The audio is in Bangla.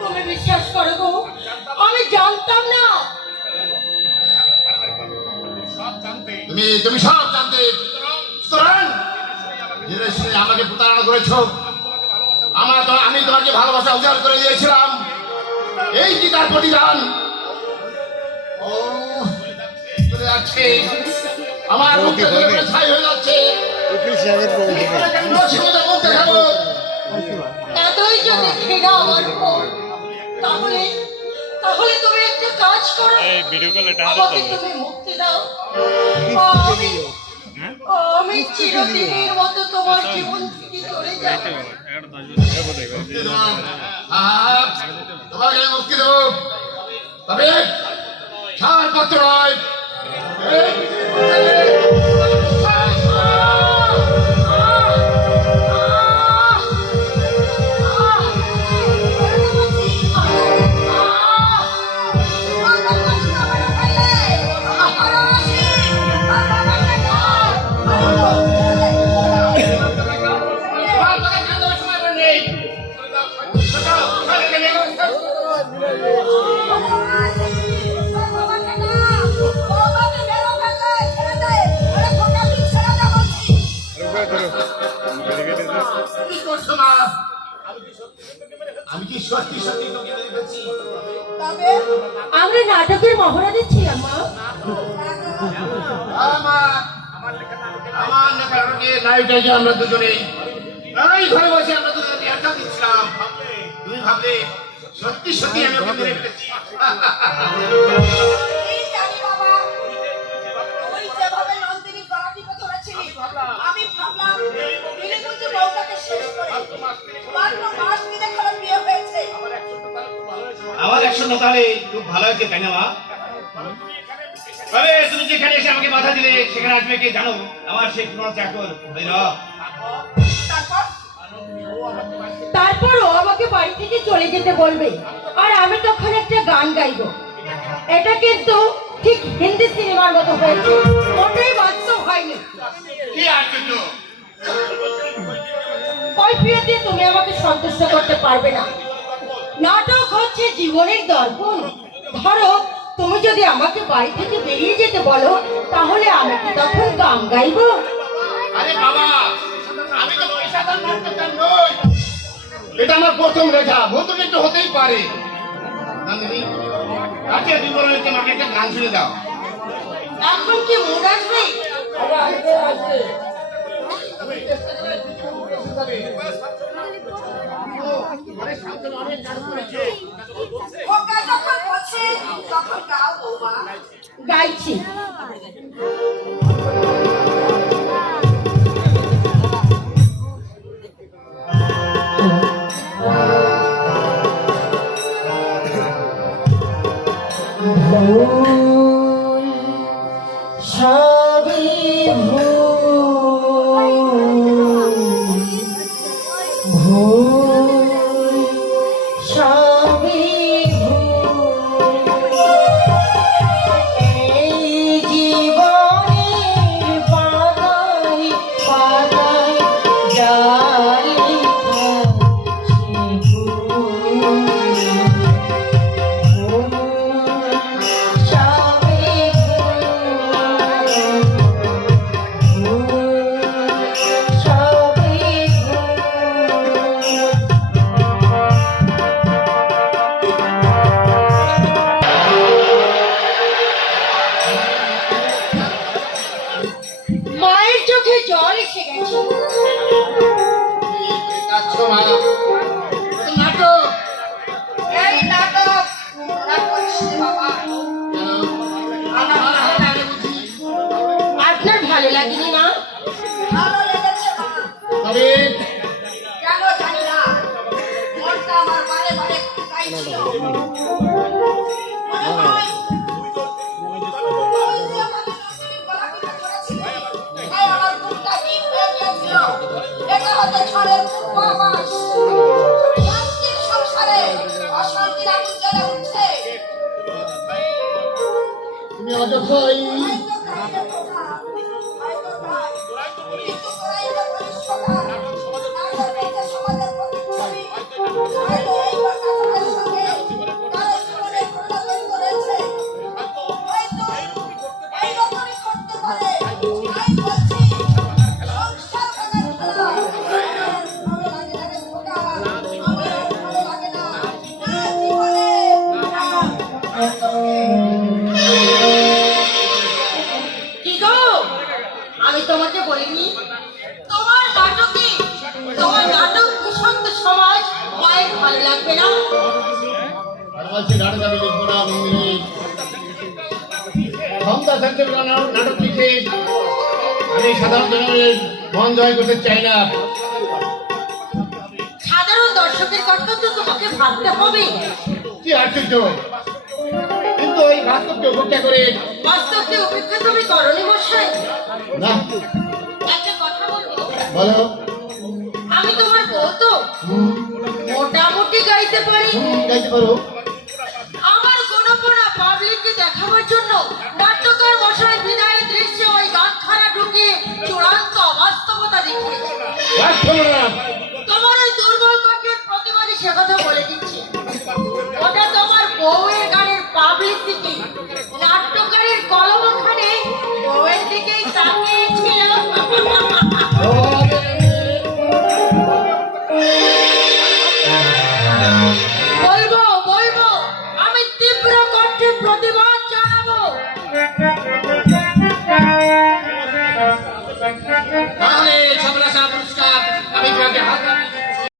তুমি বিশ্বাস করো গো আমি জানতাম না। তুমি তুমি সব জানতে আমাকে প্রতারণা করেছ। আমার তো আমি তোমাকে ভালোবাসা উজাড় করে দিয়েছিলাম। এই কি তার প্রতিদান? ও চলে যাচ্ছে। আমার মুখে ছাই হয়ে যাচ্ছে। এতই যদি ঘৃণা আমার তাহলে তাহলে তুমি একটা কাজ করো। এই ভিডিও কলে টাকা আমাকে তুমি মুক্তি দাও। আমি আমি চিরদিনের মতো তোমার জীবন থেকে চলে যাব। তোমার তোমাকে মুক্তি দেব। তবে ছাড়পত্র নয়। আমি আমরা নাটকের মহারাজা ছিলাম, মা। আমার দুজনেই ঘরে বসে আমরা দুজনে আড্ডা দিচ্ছিলাম। তুমি ভাবলে সত্যি সত্যি আমি ওকে মেরে ফেলেছি আমি ভাবলাম। দিনে বউটাকে শেষ করে মাত্র মাস দিনে খারাপ বিয়ে হয়েছে। আমার একশো তাহলে খুব ভালো হয়েছে। তাই না মা? তবে তুমি যেখানে এসে আমাকে বাধা দিলে সেখানে আসবে কে জানো? আমার সেই পুরনো চাকর ভৈরব। তারপর? তারপরও আমাকে বাড়ি থেকে চলে যেতে বলবে। আর আমি তখন একটা গান গাইবো। এটা কিন্তু ঠিক হিন্দি সিনেমার মতো হয়েছে। মোটেই বাস্তব হয়নি। দিয়ে তুমি আমাকে সন্তুষ্ট করতে পারবে না। নাটক হচ্ছে জীবনের দর্পণ। ধরো তুমি যদি আমাকে বাড়ি থেকে বেরিয়ে যেতে বলো তাহলে আমি কি তখন গান গাইবো? আরে বাবা! আমি তো পেশাদার নাট্যকার নই এটা আমার প্রথম রেখা। ভুল তো একটু হতেই পারে। আজকে তুমি বলে হচ্ছে আমাকে একটা গান শুনে দাও। এখন কি মুড আসবে? গাইছি। ভুল Vai, বলছি নাটক আমি লিখব না মন্দিরে। ক্ষমতা থাকতে নাটক লিখে আমি সাধারণ জনের মন জয় করতে চাই না। সাধারণ দর্শকের কথা তো তোমাকে ভাবতে হবে। কি আশ্চর্য। কিন্তু এই বাস্তবকে উপেক্ষা করে বাস্তবকে উপেক্ষা তুমি করনি মশাই। না। একটা কথা বলব? বলো। আমি তোমার বউ তো। মোটামুটি গাইতে পারি। গাইতে পারো। পাবলিককে জন্য নাট্যকার মশাই বিদায়ের দৃশ্যে ওই গাঁটখানা ঢুকিয়ে চূড়ান্ত অবাস্তবতা দেখিয়েছে। তোমার ওই দুর্বল কণ্ঠের প্রতিবাদী সে কথা বলে দিচ্ছি।